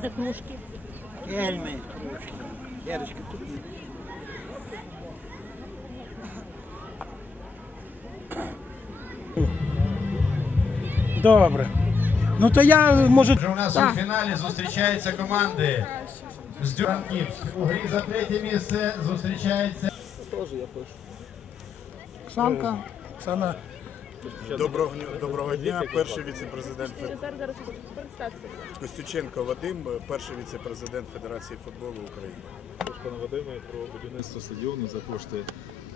це за кружки? Кельми, трошки. Ярочка, тут. Добре. Ну то я можу. Вже у нас у фіналі зустрічаються команди з Дюранківськ. У грі за третє місце зустрічається Оксанка. Оксана. Доброго, доброго дня, перший віце-президент. Костюченко Вадим, перший віце-президент Федерації футболу України. Пане Вадиме, про будівництво стадіону за кошти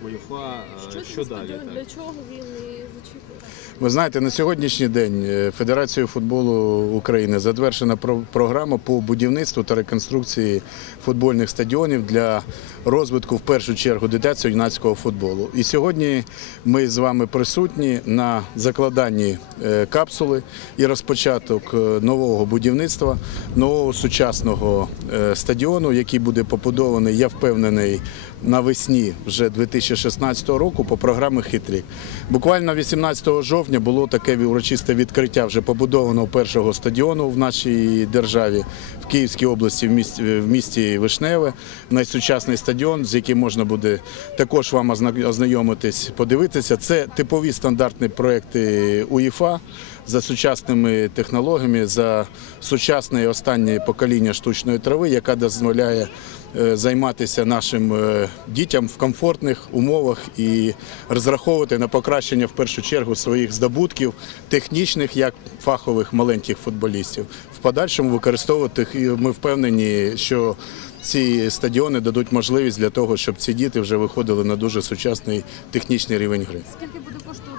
УЄФА. Е, Що, Що, далі? Так? Для чого він і зачіпує? Ви знаєте, на сьогоднішній день е, Федерацією футболу України затверджена про- програма по будівництву та реконструкції футбольних стадіонів для розвитку в першу чергу дитячого юнацького футболу. І сьогодні ми з вами присутні на закладанні е, капсули і розпочаток нового будівництва, нового сучасного стадіону, який буде побудований, я впевнений, навесні вже 2016 року по програмі Хитрі. Буквально 18 жовтня було таке урочисте відкриття вже побудованого першого стадіону в нашій державі в Київській області, в місті, Вишневе. Найсучасний стадіон, з яким можна буде також вам ознайомитись, подивитися. Це типові стандартні проекти УЄФА за сучасними технологіями, за сучасне і останнє покоління штучної трави, яка дозволяє займатися нашим е, дітям в комфортних умовах і розраховувати на покращення в першу чергу своїх здобутків, технічних як фахових маленьких футболістів. В подальшому використовувати і ми впевнені, що ці стадіони дадуть можливість для того, щоб ці діти вже виходили на дуже сучасний технічний рівень гри. Скільки буде коштувати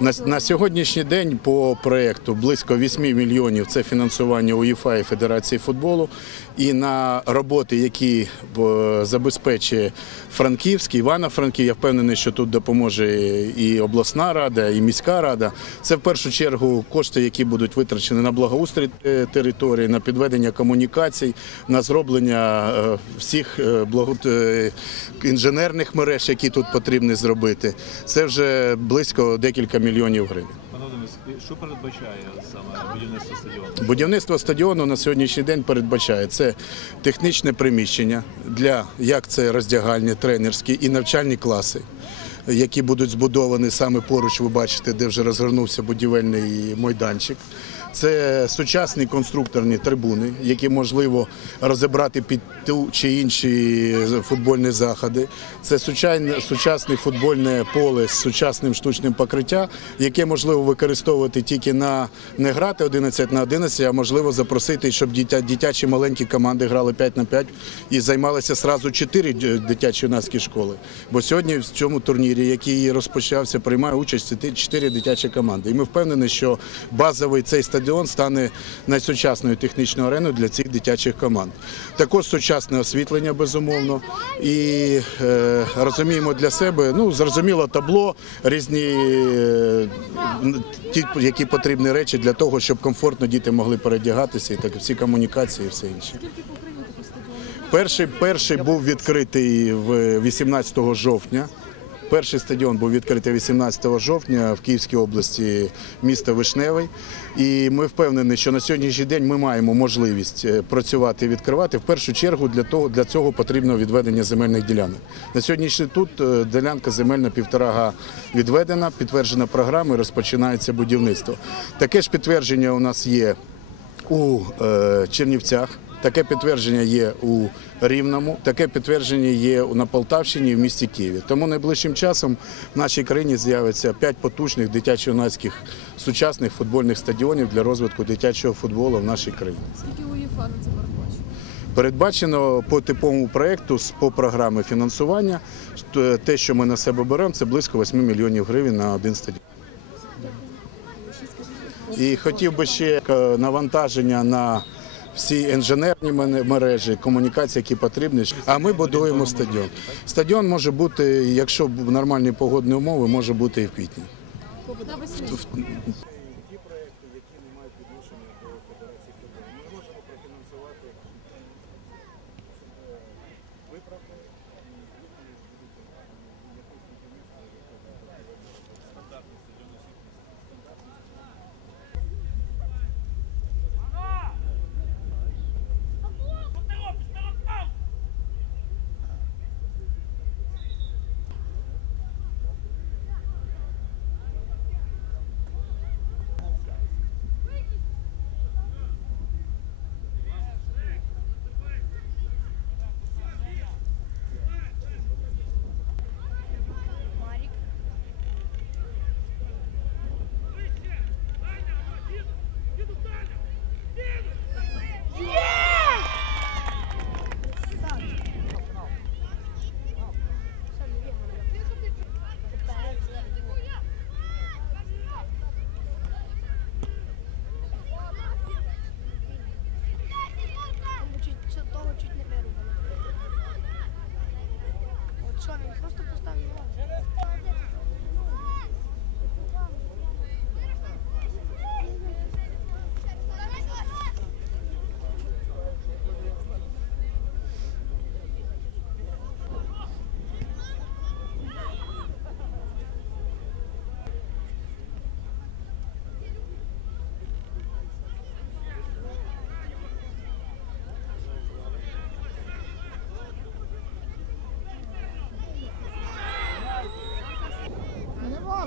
На, на сьогоднішній день по проєкту близько 8 мільйонів це фінансування УЄФА і Федерації футболу. І на роботи, які забезпечує Франківський, Івано-Франків, я впевнений, що тут допоможе і обласна рада, і міська рада. Це в першу чергу кошти, які будуть витрачені на благоустрій е, території, на підведення комунікацій, на зроблення е, всіх е, інженерних мереж, які тут потрібно зробити. Це вже близько декілька мільйонів гривень. Що передбачає саме будівництво стадіону? Будівництво стадіону на сьогоднішній день передбачає це технічне приміщення для як це роздягальні, тренерські і навчальні класи. Які будуть збудовані саме поруч, ви бачите, де вже розгорнувся будівельний майданчик. Це сучасні конструкторні трибуни, які можливо розібрати під ту чи інші футбольні заходи. Це сучасне, футбольне поле з сучасним штучним покриттям, яке можливо використовувати тільки на не грати 11 на 11, а можливо запросити, щоб дитячі маленькі команди грали 5 на 5 і займалися сразу 4 дитячі юнацькі школи. Бо сьогодні в цьому турнірі, який розпочався, приймає участь 4 дитячі команди. І ми впевнені, що базовий цей стадіон стане найсучасною технічною ареною для цих дитячих команд. Також сучасне освітлення, безумовно. І е, розуміємо для себе, ну зрозуміло, табло, різні е, ті, які потрібні речі для того, щоб комфортно діти могли передягатися, і так всі комунікації, і все інше. Перший, перший був відкритий в 18 жовтня. Перший стадіон був відкритий 18 жовтня в Київській області міста Вишневий. І ми впевнені, що на сьогоднішній день ми маємо можливість е, працювати і відкривати. В першу чергу для того для цього потрібно відведення земельних ділянок. На сьогоднішній тут е, ділянка земельна півтора га відведена, підтверджена програма і розпочинається будівництво. Таке ж підтвердження у нас є у е, Чернівцях. Таке підтвердження є у Рівному, таке підтвердження є на Полтавщині і в місті Києві. Тому найближчим часом в нашій країні з'явиться п'ять потужних дитячо-юнацьких сучасних футбольних стадіонів для розвитку дитячого футболу в нашій країні. Скільки УЄФА на це передбачено? Передбачено по типовому проєкту по програмі фінансування. Те, що ми на себе беремо, це близько 8 мільйонів гривень на один стадіон. І хотів би ще е, навантаження на всі інженерні мережі, комунікації, які потрібні. А ми будуємо стадіон. Стадіон може бути, якщо нормальні погодні умови, може бути і в квітні. Навесні. Ті проекти, які не мають відношення до Федерації футболу, ми не можемо профінансувати виправки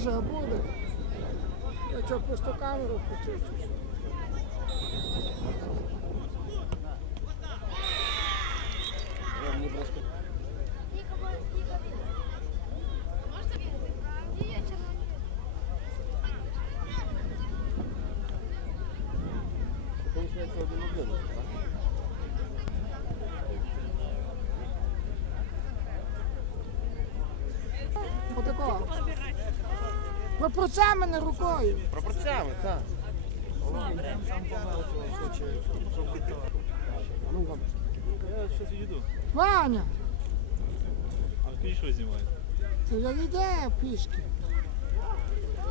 може, а буде. Я що, просто камеру включив чи що? Отакого. Пропорцями не рукою. Пропорцями, так. Я зараз їду. Ваня, А скажіть, що ви знімаєте? це я йде пішки.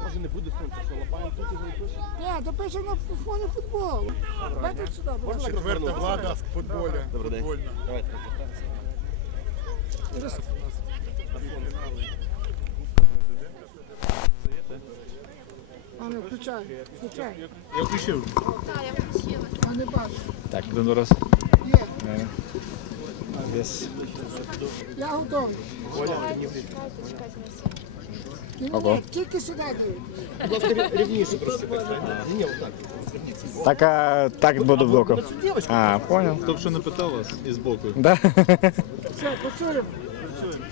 Може не буде сонця, що лапаємо тут і не пише. Ні, то пише на фоні футболу. Дайте сюди. Четверта влада в футболі. Добрий день. Футбольна. Давайте включай, включай. Я включив. Так, я включила. Я не бачу. Так, один раз. Є, Вес. я готовий. Чекайте, чекайте на все. Ні, ні, ні, тільки сюди дивись. Так, а, так буду блоком. А, понял. Хто б що не питав вас із боку. Да? Все, працюємо.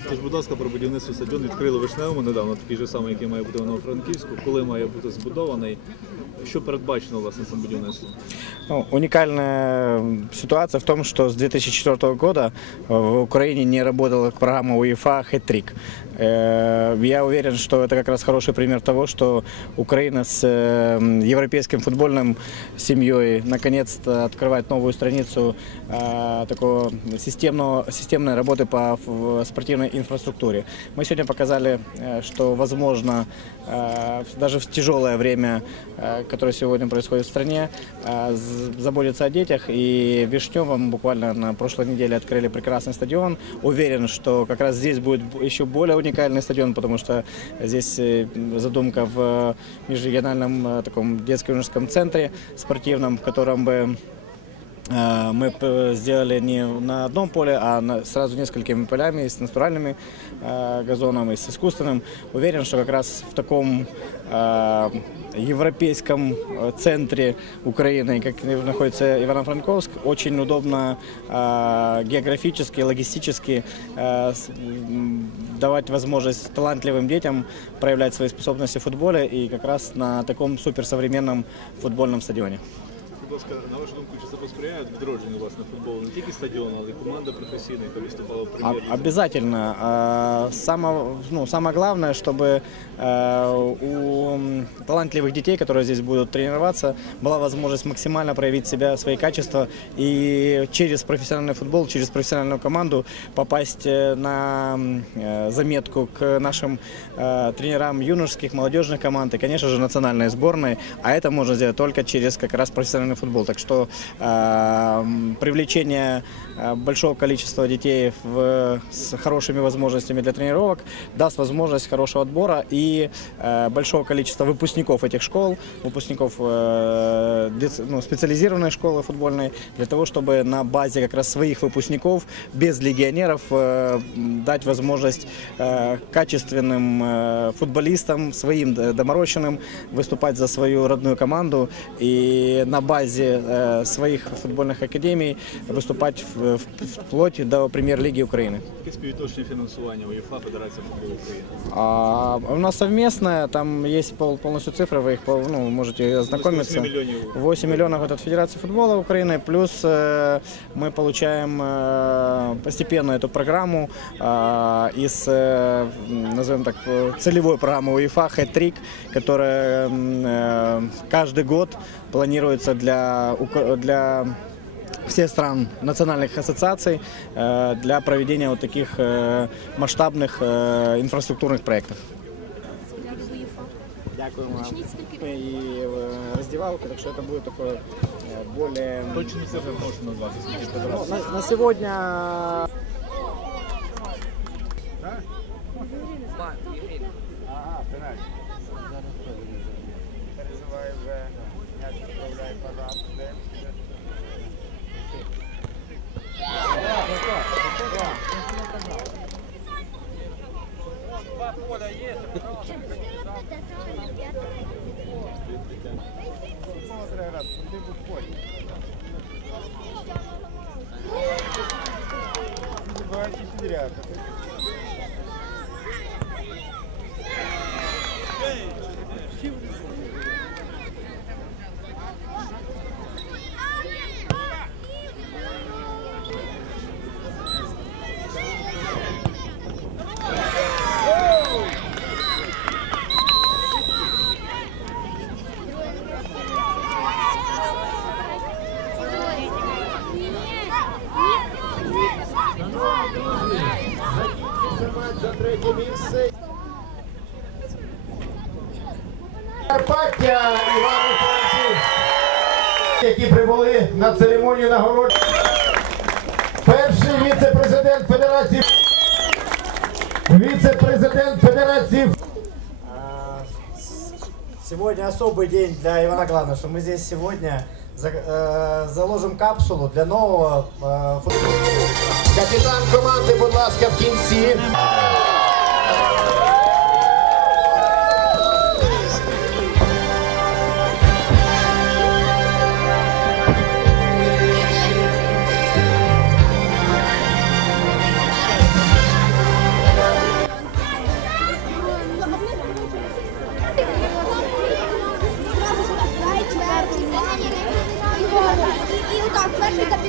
Тож, будь ласка, про будівництво стадіону відкрили Вишневому недавно, такий же самий, який має бути у Новофранківську. Коли має бути збудований? Що передбачено власне цим будівництвом? Ну, уникальная ситуация в том, что с 2004 года в Украине не работала программа УЕФА «Хэт-трик». Э, Я уверен, что это как раз хороший пример того, что Украина с э, европейским футбольным семьей наконец-то открывает новую страницу э, такого системного, системной работы по ф- спортивной инфраструктуре. Мы сегодня показали, э, что возможно э, даже в тяжелое время, э, которое сегодня происходит в стране, э, з- заботиться о детях. И в Вишневом буквально на прошлой неделе открыли прекрасный стадион. Уверен, что как раз здесь будет б- еще более уникальный стадион, потому что здесь э, задумка в э, межрегиональном э, таком детско-юношеском центре спортивном, в котором бы Э, мы п- сделали не на одном поле, а сразу несколькими полями, с натуральными э, газоном, и с искусственным. Уверен, что как раз в таком э, европейском э, центре Украины, как находится Ивано-Франковск, очень удобно э, географически, логистически э, давать возможность талантливым детям проявлять свои способности в футболе и как раз на таком суперсовременном футбольном стадионе. Будь ласка, на вашу думку, чи це посприяє відродженню власне футболу не тільки стадіону, але й команда професійна, яка виступала в прем'єр-лізі? Обязательно. А, ну, самое главное, чтобы у м, талантливых детей, которые здесь будут тренироваться, была возможность максимально проявить себя, свои качества и через профессиональный футбол, через профессиональную команду попасть э, на э, заметку к нашим э, тренерам юношеских, молодежных команд и, конечно же, национальной сборной. А это можно сделать только через как раз профессиональный футбол. Так что э, привлечение э, большого количества детей в, с хорошими возможностями для тренировок даст возможность хорошего отбора и э, большого количества выпускников этих школ, выпускников э, дец- ну, специализированной школы футбольной, для того, чтобы на базе как раз своих выпускников, без легионеров, э, м, дать возможность э, качественным э, футболистам, своим д- доморощенным, выступать за свою родную команду и на базе э, своих футбольных академий выступать в- в- вплоть до премьер-лиги Украины. Яке співвідношення фінансування УЄФА Федерація футболу України? А у нас совместная, там есть пол- полностью цифры, вы их пол- ну, можете ознакомиться. 8 миллионов. 8 миллионов это от Федерации футбола Украины, плюс э, мы получаем э, постепенно эту программу э, из, э, назовем так, э, целевой программы УЕФА «Хэт-трик», которая м, э, каждый год планируется для, Ука- для всех стран национальных ассоциаций э, для проведения вот таких э, масштабных э, инфраструктурных проектов. Я до УЄФА. Дякую вам. Уточніть, скільки И э, раздевалка, так что это будет такое э, более... Точно цифри можу назвати. скільки Ну, федерацій? на, на сегодня Давайте подряд. які прибули на церемонію нагородження. Перший віце-президент Федерації. Віце-президент Федерації. Сегодня особый день для Ивана Главного, что мы здесь сегодня за- э, заложим капсулу для нового э, футбола. Капітан команди, будь ласка, в кінці. Отак,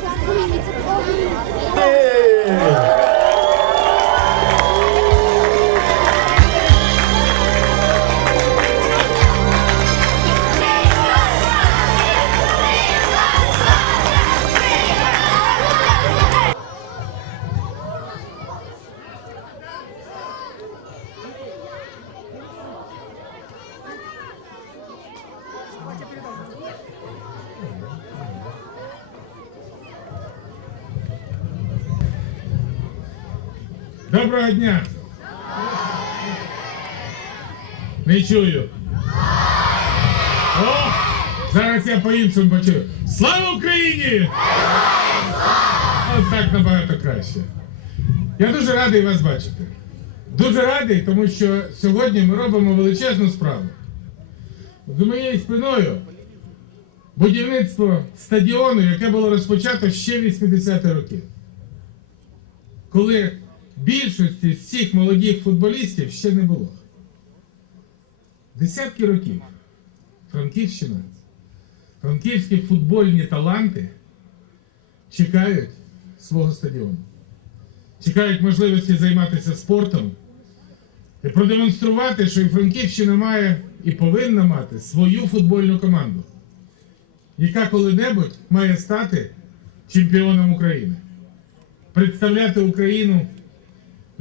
Доброго дня! Не чую. О! Зараз я по-іншому почую. Слава Україні! От так набагато краще. Я дуже радий вас бачити. Дуже радий, тому що сьогодні ми робимо величезну справу. За моєю спиною будівництво стадіону, яке було розпочато ще 80-ті роки коли більшості з цих молодих футболістів ще не було. Десятки років. Франківщина, франківські футбольні таланти чекають свого стадіону, чекають можливості займатися спортом і продемонструвати, що і Франківщина має і повинна мати свою футбольну команду, яка коли-небудь має стати чемпіоном України представляти Україну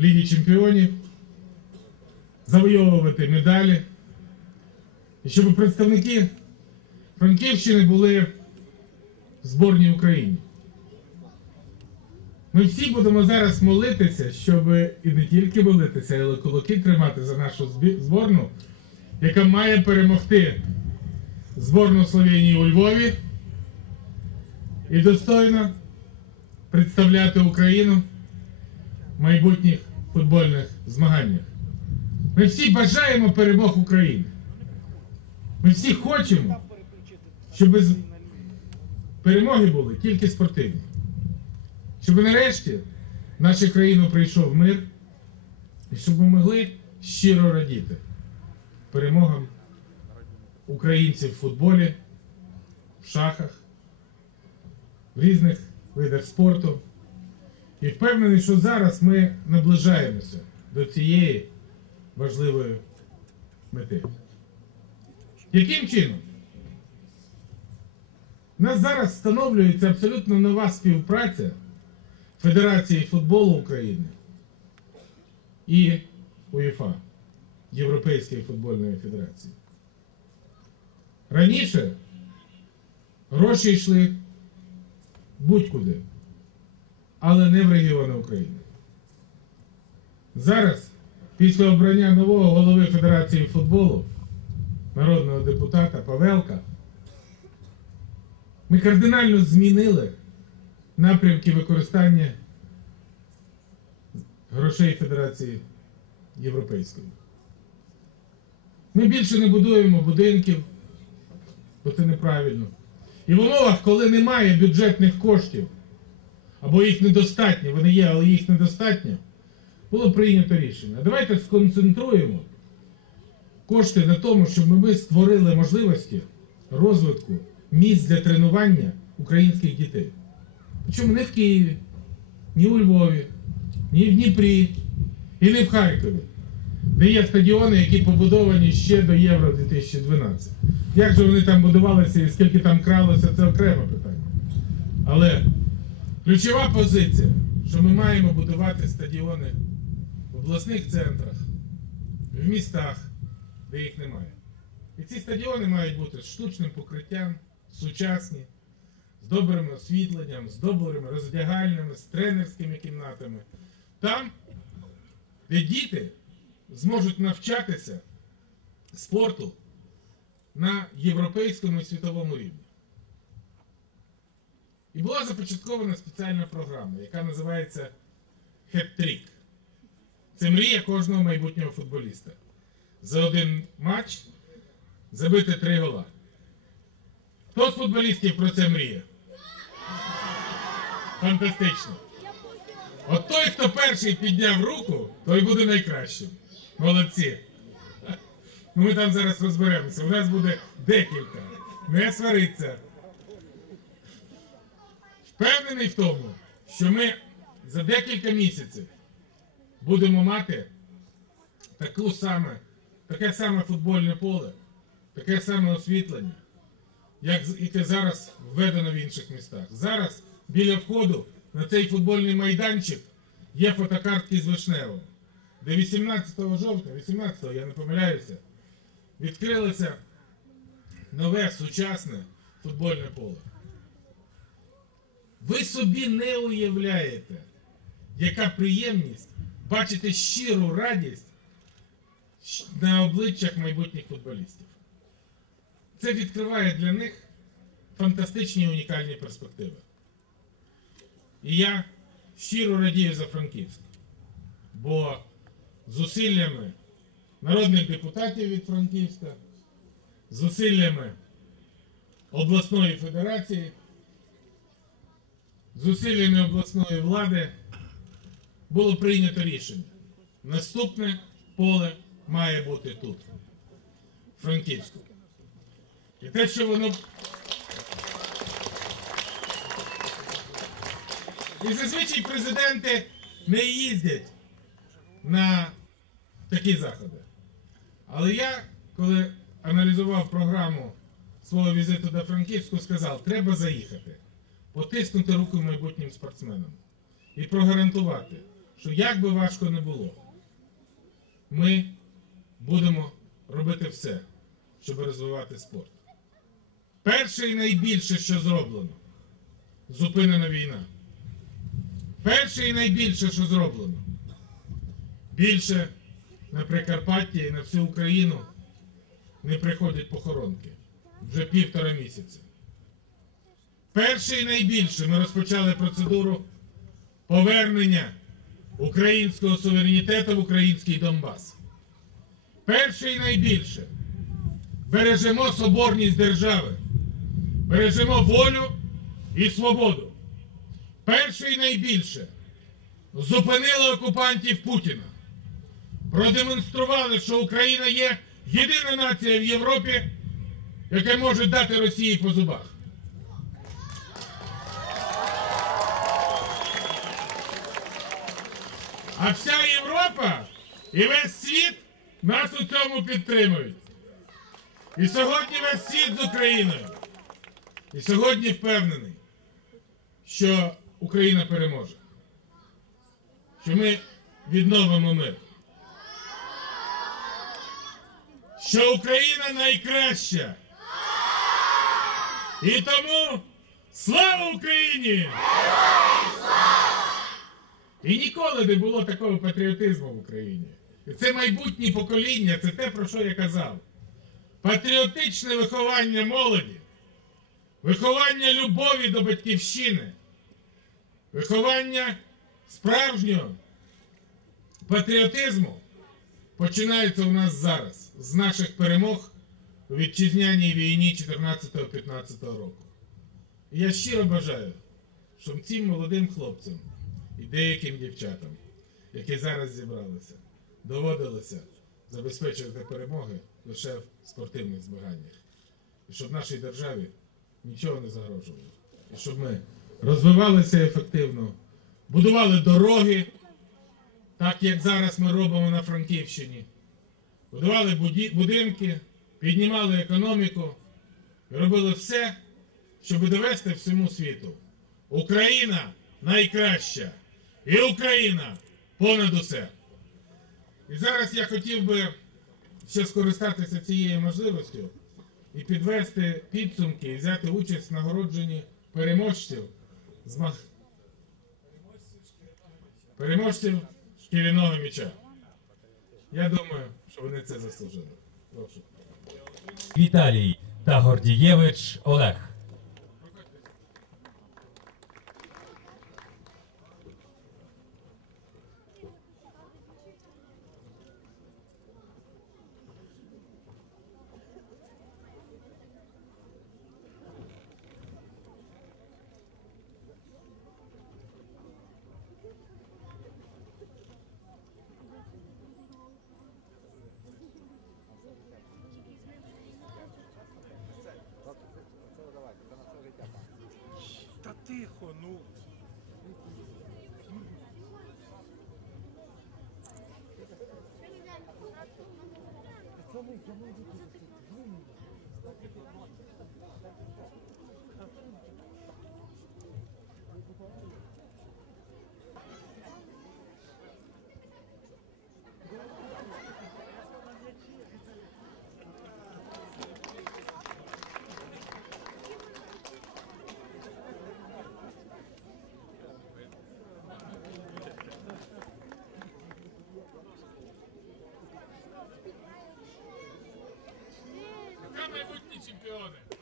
Лігі Чемпіонів, завойовувати медалі, і щоб представники Франківщини були в зборній Україні. Ми всі будемо зараз молитися, щоб і не тільки молитися, але кулаки тримати за нашу зборну, яка має перемогти зборну Словенії у Львові і достойно представляти Україну в майбутніх футбольних змаганнях. Ми всі бажаємо перемог України. Ми всі хочемо, щоб перемоги були тільки спортивні. Щоб нарешті в нашу країну прийшов мир, і щоб ми могли щиро радіти перемогам українців в футболі, в шахах, в різних видах спорту. І впевнений, що зараз ми наближаємося до цієї важливої мети. Яким чином? У нас зараз встановлюється абсолютно нова співпраця Федерації футболу України і УЄФА Європейської футбольної федерації. Раніше гроші йшли будь-куди, але не в регіони України. Зараз, після обрання нового голови Федерації футболу, народного депутата Павелка, ми кардинально змінили напрямки використання грошей Федерації Європейської. Ми більше не будуємо будинків, бо це неправильно. І в умовах, коли немає бюджетних коштів, або їх недостатньо, вони є, але їх недостатньо, було прийнято рішення. Давайте сконцентруємо кошти на тому, щоб ми створили можливості розвитку місць для тренування українських дітей. Причому не в Києві, ні у Львові, ні в Дніпрі, і не в Харкові, де є стадіони, які побудовані ще до Євро 2012. Як же вони там будувалися і скільки там кралося, це окреме питання. Але ключова позиція, що ми маємо будувати стадіони в обласних центрах, в містах, де їх немає. І ці стадіони мають бути з штучним покриттям, сучасні, з добрим освітленням, з добрими роздягальнями, з тренерськими кімнатами. Там, де діти зможуть навчатися спорту на європейському і світовому рівні. І була започаткована спеціальна програма, яка називається Хет-трік. Це мрія кожного майбутнього футболіста. За один матч забити три гола. Хто з футболістів про це мріє? Фантастично. От той, хто перший підняв руку, той буде найкращим. Молодці. Ну, ми там зараз розберемося. У нас буде декілька. Не свариться. Впевнений в тому, що ми за декілька місяців будемо мати таку саме, таке саме футбольне поле, таке саме освітлення, як яке зараз введено в інших містах. Зараз біля входу на цей футбольний майданчик є фотокартки з Вишневого, де 18 жовтня, 18 я не помиляюся, відкрилося нове сучасне футбольне поле. Ви собі не уявляєте, яка приємність бачити щиру радість на обличчях майбутніх футболістів. Це відкриває для них фантастичні унікальні перспективи. І я щиро радію за Франківськ, бо зусиллями народних депутатів від Франківська, зусиллями обласної федерації, зусиллями обласної влади було прийнято рішення. Наступне поле має бути тут, в Франківську. І те, що воно. І зазвичай президенти не їздять на такі заходи. Але я, коли аналізував програму свого візиту до Франківську, сказав, треба заїхати, потиснути руку майбутнім спортсменам і прогарантувати, що як би важко не було, ми будемо робити все, щоб розвивати спорт. Перше і найбільше, що зроблено, зупинена війна. Перше і найбільше, що зроблено, більше на Прикарпатті і на всю Україну не приходять похоронки вже півтора місяця. Перше і найбільше ми розпочали процедуру повернення українського суверенітету в український Донбас. Перше і найбільше бережемо соборність держави, бережемо волю і свободу. Перше і найбільше зупинили окупантів Путіна, продемонстрували, що Україна є єдина нація в Європі, яка може дати Росії по зубах. А вся Європа і весь світ нас у цьому підтримують. І сьогодні весь світ з Україною. І сьогодні впевнений, що Україна переможе. Що ми відновимо мир. Що Україна найкраща. І тому слава Україні! І ніколи не було такого патріотизму в Україні. Це майбутнє покоління, це те, про що я казав. Патріотичне виховання молоді, виховання любові до батьківщини, виховання справжнього патріотизму починається у нас зараз, з наших перемог у вітчизняній війні 14-15 року. І я щиро бажаю, щоб цим молодим хлопцям і деяким дівчатам, які зараз зібралися, доводилося забезпечувати перемоги лише в спортивних змаганнях. І щоб нашій державі нічого не загрожувало. І щоб ми розвивалися ефективно, будували дороги, так як зараз ми робимо на Франківщині, будували будинки, піднімали економіку і робили все, щоб довести всьому світу. Україна найкраща! І Україна понад усе! І зараз я хотів би ще скористатися цією можливістю і підвести підсумки і взяти участь в нагородженні переможців з переможців шкіряного м'яча. Я думаю, що вони це заслужили. Прошу. Віталій та Гордієвич Олег. Це principione.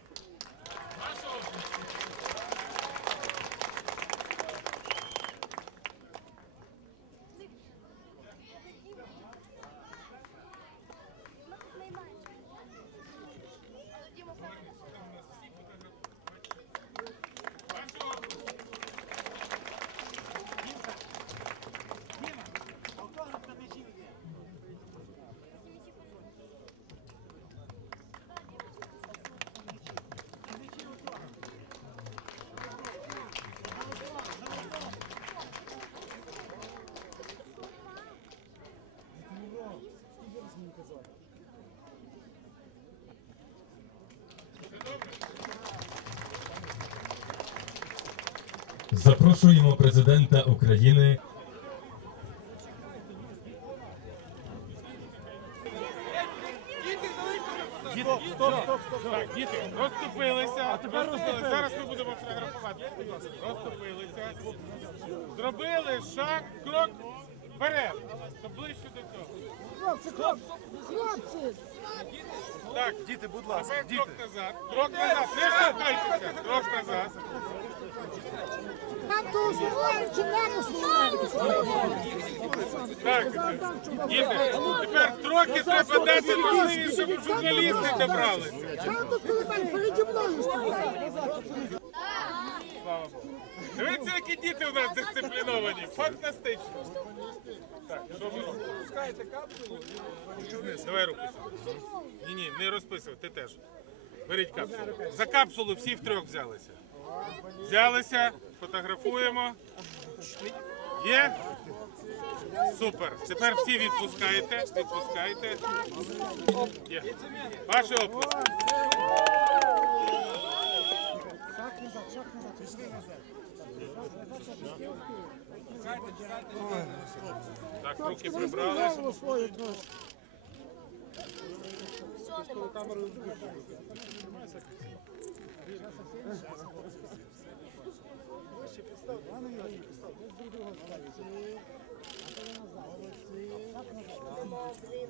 Запрошуємо президента України Стоп, стоп, стоп, стоп. Так, діти, розступилися. розступилися. Зараз ми будемо фотографувати. Розступилися. Зробили шаг, крок вперед. То ближче до цього. Хлопці, хлопці, хлопці! Так, діти, будь ласка. Крок назад. Крок назад. Не штовхайтеся. Крок назад. Там то установили, чи не установили? Тепер трохи треба дати можливість, щоб журналісти добралися. Дивіться, які діти у нас дисципліновані. Фантастично. Так, що робите? Пускаєте капсулу? Давай руку. Ні, ні, не розписуй, ти теж. Беріть капсулу. За капсулу всі втрьох взялися. Взялися, фотографуємо. Є? Супер. Тепер всі відпускаєте. Відпускаєте. Є. Ваші оплески. Так, руки прибрали. Голову свою трошки.